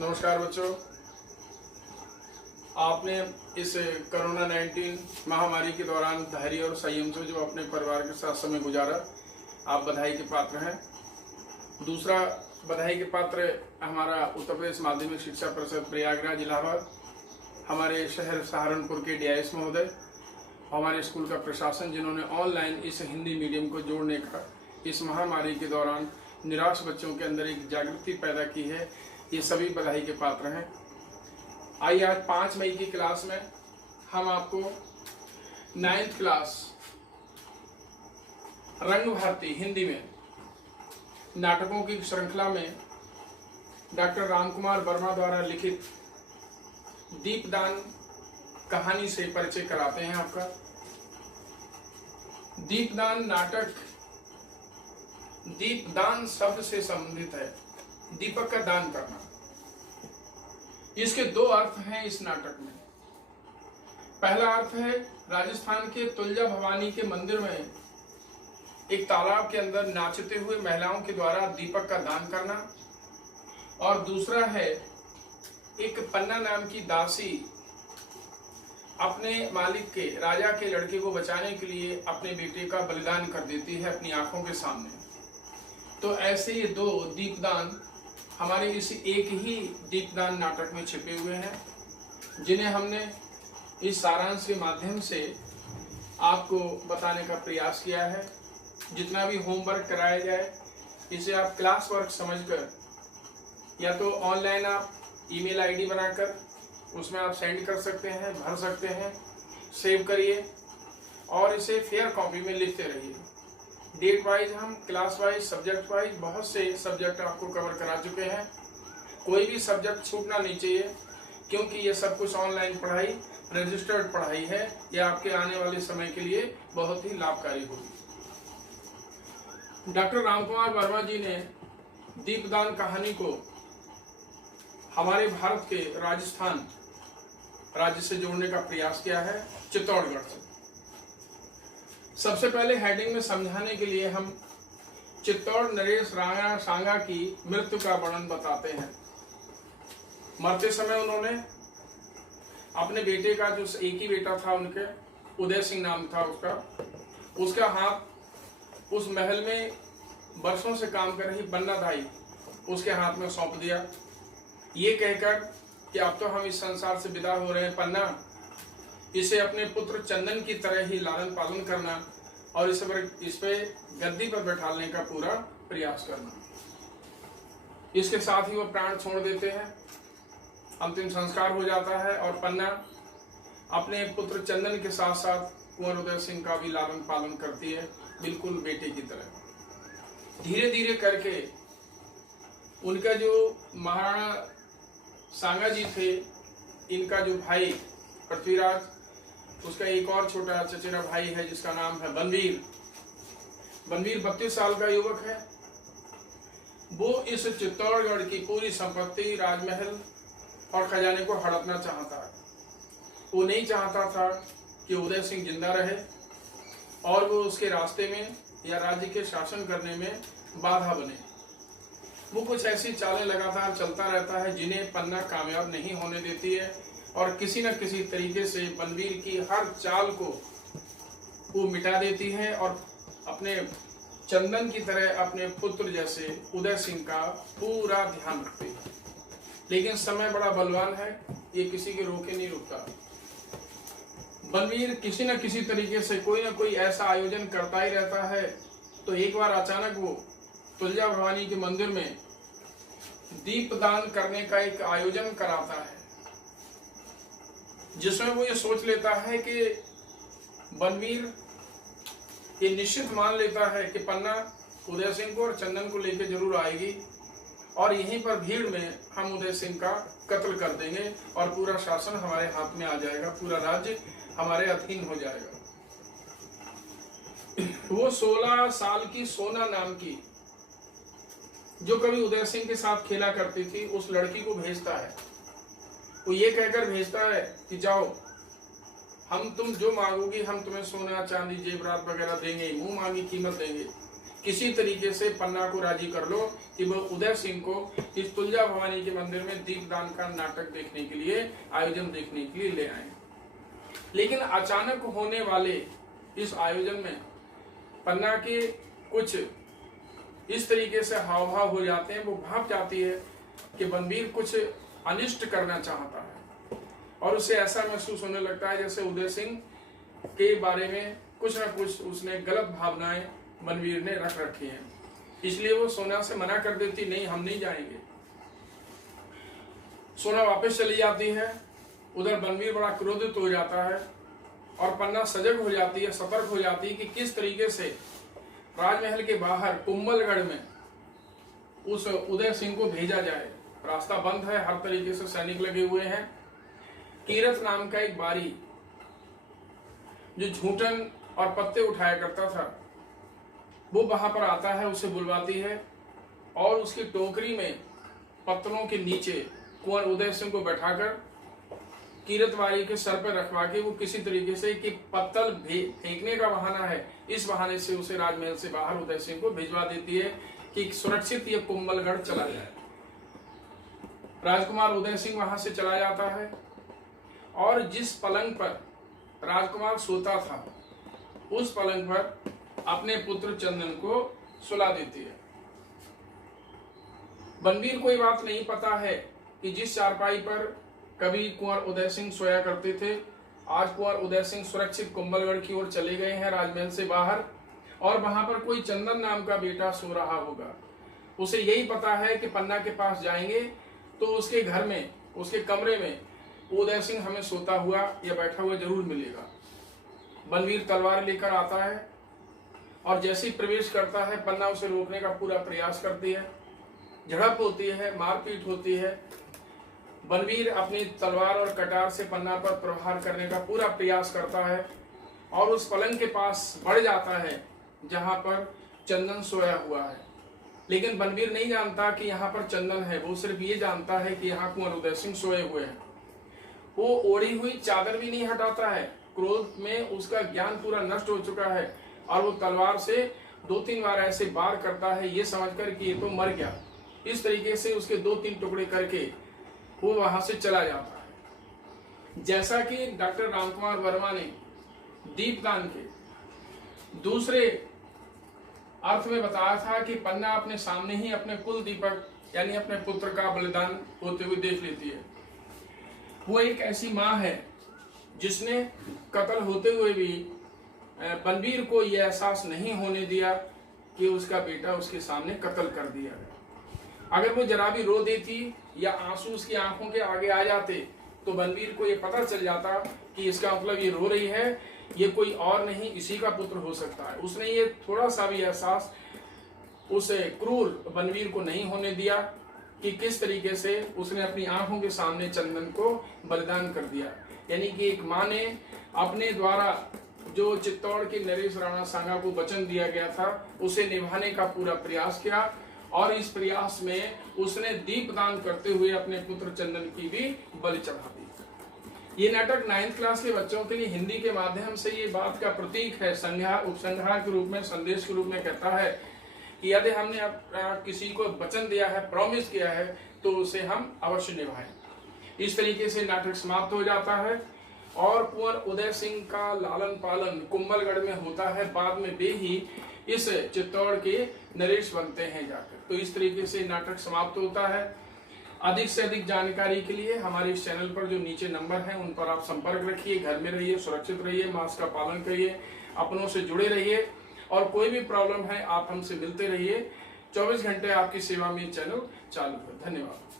नमस्कार बच्चों, आपने इस कोरोना 19 महामारी के दौरान धैर्य और संयम से जो अपने परिवार के साथ समय गुजारा, आप बधाई के पात्र हैं। दूसरा बधाई के पात्र हमारा उत्तर प्रदेश माध्यमिक शिक्षा परिषद प्रयागराज इलाहाबाद, हमारे शहर सहारनपुर के DIS महोदय, हमारे स्कूल का प्रशासन, जिन्होंने ऑनलाइन इस हिंदी मीडियम को जोड़ने का इस महामारी के दौरान निराश बच्चों के अंदर एक जागृति पैदा की है, ये सभी बधाई के पात्र हैं। आइए आज 5 मई की क्लास में हम आपको 9th क्लास रंग भारती हिंदी में नाटकों की श्रृंखला में डॉक्टर रामकुमार वर्मा द्वारा लिखित दीपदान कहानी से परिचय कराते हैं आपका। दीपदान नाटक दीपदान शब्द से संबंधित है, दीपक का दान करना। इसके 2 अर्थ हैं इस नाटक में। पहला अर्थ है राजस्थान के तुलजा भवानी के मंदिर में एक तालाब के अंदर नाचते हुए महिलाओं के द्वारा दीपक का दान करना, और दूसरा है एक पन्ना नाम की दासी अपने मालिक के, राजा के लड़के को बचाने के लिए अपने बेटे का बलिदान कर देती है अपनी आंखों के सामने। तो ऐसे ये 2 दीपदान हमारे इस एक ही दीपदान नाटक में छिपे हुए हैं, जिन्हें हमने इस सारांश के माध्यम से आपको बताने का प्रयास किया है। जितना भी होमवर्क कराया जाए, इसे आप क्लास वर्क समझकर या तो ऑनलाइन आप ईमेल आईडी बनाकर उसमें आप सेंड कर सकते हैं, भर सकते हैं, सेव करिए और इसे फेयर कॉपी में लिखते रहिए। डेट वाइज हम क्लास वाइज, सब्जेक्ट वाइज बहुत से सब्जेक्ट आपको कवर करा चुके हैं। कोई भी सब्जेक्ट छूटना नहीं चाहिए, क्योंकि ये सब कुछ ऑनलाइन पढ़ाई, रजिस्टर्ड पढ़ाई है। यह आपके आने वाले समय के लिए बहुत ही लाभकारी होगी। डॉक्टर रामकुमार वर्मा जी ने दीपदान कहानी को हमारे भारत के राजस्थान राज्य से जोड़ने का प्रयास किया है, चित्तौड़गढ़ से। सबसे पहले हेडिंग में समझाने के लिए हम चित्तौड़ नरेश राणा सांगा की मृत्यु का वर्णन बताते हैं। मरते समय उन्होंने अपने बेटे का, जो एक ही बेटा था उनके, उदय सिंह नाम था उसका हाथ उस महल में बरसों से काम कर रही बन्नाधाई उसके हाथ में सौंप दिया, ये कहकर कि अब तो हम इस संसार से विदा हो रहे हैं पन्ना, इसे अपने पुत्र चंदन की तरह ही लालन पालन करना और इस पे गद्दी पर बैठाने का पूरा प्रयास करना। इसके साथ ही वो प्राण छोड़ देते हैं, अंतिम संस्कार हो जाता है और पन्ना अपने पुत्र चंदन के साथ साथ कुंवर उदय सिंह का भी लालन पालन करती है, बिल्कुल बेटे की तरह। धीरे धीरे करके उनका जो महाराणा सांगा जी थे, इनका जो भाई पृथ्वीराज, उसका एक और छोटा चचेरा भाई है जिसका नाम है बनवीर। बनवीर 32 साल का युवक है। वो इस चित्तौड़गढ़ की पूरी संपत्ति, राजमहल और खजाने को हड़पना चाहता है। वो नहीं चाहता था कि उदय सिंह जिंदा रहे और वो उसके रास्ते में या राज्य के शासन करने में बाधा बने। वो कुछ ऐसी चालें लगातार चलता रहता है जिन्हें पन्ना कामयाब नहीं होने देती है, और किसी न किसी तरीके से बनवीर की हर चाल को वो मिटा देती है और अपने चंदन की तरह अपने पुत्र जैसे उदय सिंह का पूरा ध्यान रखती है। लेकिन समय बड़ा बलवान है, ये किसी के रोके नहीं रुकता। बनवीर किसी न किसी तरीके से कोई ना कोई ऐसा आयोजन करता ही रहता है। तो एक बार अचानक वो तुलजा भवानी के मंदिर में दीपदान करने का एक आयोजन कराता है, जिसमें वो ये सोच लेता है कि बनवीर ये निश्चित मान लेता है कि पन्ना उदय सिंह को और चंदन को लेकर जरूर आएगी और यहीं पर भीड़ में हम उदय सिंह का कत्ल कर देंगे और पूरा शासन हमारे हाथ में आ जाएगा, पूरा राज्य हमारे अधीन हो जाएगा। वो 16 साल की सोना नाम की, जो कभी उदय सिंह के साथ खेला करती थी, उस लड़की को भेजता है। वो ये कहकर भेजता है कि जाओ, तुम जो मांगोगी हम तुम्हें सोना चांदी जेवरात वगैरह देंगे, मुंह मांगी कीमत देंगे। किसी तरीके से पन्ना को राजी कर लो कि वो उदय सिंह को इस तुलजा भवानी के मंदिर में दीपदान का नाटक देखने के लिए, आयोजन देखने के लिए ले आए। लेकिन अचानक होने वाले इस आयोजन में पन्ना के कुछ इस तरीके से हाव भाव हो जाते हैं, वो भाप जाती है कि बनवीर कुछ अनिष्ट करना चाहता है और उसे ऐसा महसूस होने लगता है जैसे उदय सिंह के बारे में कुछ न कुछ उसने गलत भावनाएं बनवीर ने रख रखी हैं। इसलिए वो सोना से मना कर देती, नहीं हम नहीं जाएंगे। सोना वापस चली जाती है। उधर बनवीर बड़ा क्रोधित हो जाता है और पन्ना सजग हो जाती है, सतर्क हो जाती है कि किस तरीके से राजमहल के बाहर कुंभलगढ़ में उस उदय सिंह को भेजा जाए। रास्ता बंद है, हर तरीके से सैनिक लगे हुए हैं। कीरत नाम का एक बारी जो झूठन और पत्ते उठाया करता था, वो वहां पर आता है, उसे बुलवाती है और उसकी टोकरी में पत्तलों के नीचे कुंवर उदय सिंह को बैठाकर कीरतवारी के सर पर रखवा के वो किसी तरीके से कि पत्तल फेंकने का बहाना है, इस बहाने से उसे राजमहल से बाहर उदय सिंह को भिजवा देती है कि सुरक्षित ये कुंभलगढ़ चला जाए। राजकुमार उदय सिंह वहां से चला जाता है और जिस पलंग पर राजकुमार सोता था उस पलंग पर अपने पुत्र चंदन को सुला देती है। बनवीर को ये बात नहीं पता है कि जिस चारपाई पर कभी कुंवर उदय सिंह सोया करते थे, आज कुंवर उदय सिंह सुरक्षित कुंभलगढ़ की ओर चले गए हैं राजमहल से बाहर, और वहां पर कोई चंदन नाम का बेटा सो रहा होगा। उसे यही पता है कि पन्ना के पास जाएंगे तो उसके घर में, उसके कमरे में उदय सिंह हमें सोता हुआ या बैठा हुआ जरूर मिलेगा। बनवीर तलवार लेकर आता है और जैसे ही प्रवेश करता है पन्ना उसे रोकने का पूरा प्रयास करती है। झड़प होती है, मारपीट होती है। बनवीर अपनी तलवार और कटार से पन्ना पर प्रहार करने का पूरा प्रयास करता है और उस पलंग के पास बढ़ जाता है जहां पर चंदन सोया हुआ है। लेकिन बनवीर नहीं जानता कि यहाँ पर चंदन है, वो सिर्फ ये जानता है कि यहाँ कुंवर उदय सिंह सोए हुए हैं। वो ओढ़ी हुई चादर भी नहीं हटाता है, क्रोध में उसका ज्ञान पूरा नष्ट हो चुका है और वो तलवार से 2-3 बार ऐसे वार करता है ये समझकर कि ये तो मर गया। इस तरीके से उसके 2-3 टुकड़े करके वो वहां से चला जाता है। जैसा कि डॉक्टर रामकुमार वर्मा ने दीपदान के दूसरे अर्थ में बताया था कि पन्ना अपने सामने ही अपने कुल दीपक यानी अपने पुत्र का बलिदान होते हुए देख लेती है। वो एक ऐसी माँ है जिसने कत्ल होते हुए भी बनवीर को यह एहसास नहीं होने दिया कि उसका बेटा उसके सामने कत्ल कर दिया गया। अगर वो जरा भी रो देती या आंसू उसकी आंखों के आगे आ जाते तो बनवीर को ये पता चल जाता कि इसका मतलब ये रो रही है, ये कोई और नहीं इसी का पुत्र हो सकता है। उसने ये थोड़ा सा भी एहसास उस क्रूर बनवीर को नहीं होने दिया कि किस तरीके से उसने अपनी आंखों के सामने चंदन को बलिदान कर दिया। यानी कि एक माँ ने अपने द्वारा जो चित्तौड़ के नरेश राणा सांगा को वचन दिया गया था उसे निभाने का पूरा प्रयास किया और इस प्रयास में उसने दीपदान करते हुए अपने पुत्र चंदन की भी बलि चढ़ा दी। ये नाटक 9th क्लास के बच्चों के लिए हिंदी के माध्यम से ये बात का प्रतीक है, संहार उपसंहार के रूप में, संदेश के रूप में कहता है कि यदि हमने किसी को वचन दिया है, प्रॉमिस किया है तो उसे हम अवश्य निभाएं। इस तरीके से नाटक समाप्त हो जाता है और कुंवर उदय सिंह का लालन पालन कुंभलगढ़ में होता है। बाद में वे ही इस चित्तौड़ के नरेश बनते हैं जाकर। तो इस तरीके से नाटक समाप्त होता है। अधिक से अधिक जानकारी के लिए हमारे इस चैनल पर जो नीचे नंबर हैं उन पर आप संपर्क रखिए। घर में रहिए, सुरक्षित रहिए, मास्क का पालन करिए, अपनों से जुड़े रहिए और कोई भी प्रॉब्लम है आप हमसे मिलते रहिए। 24 घंटे आपकी सेवा में चैनल चालू है। धन्यवाद।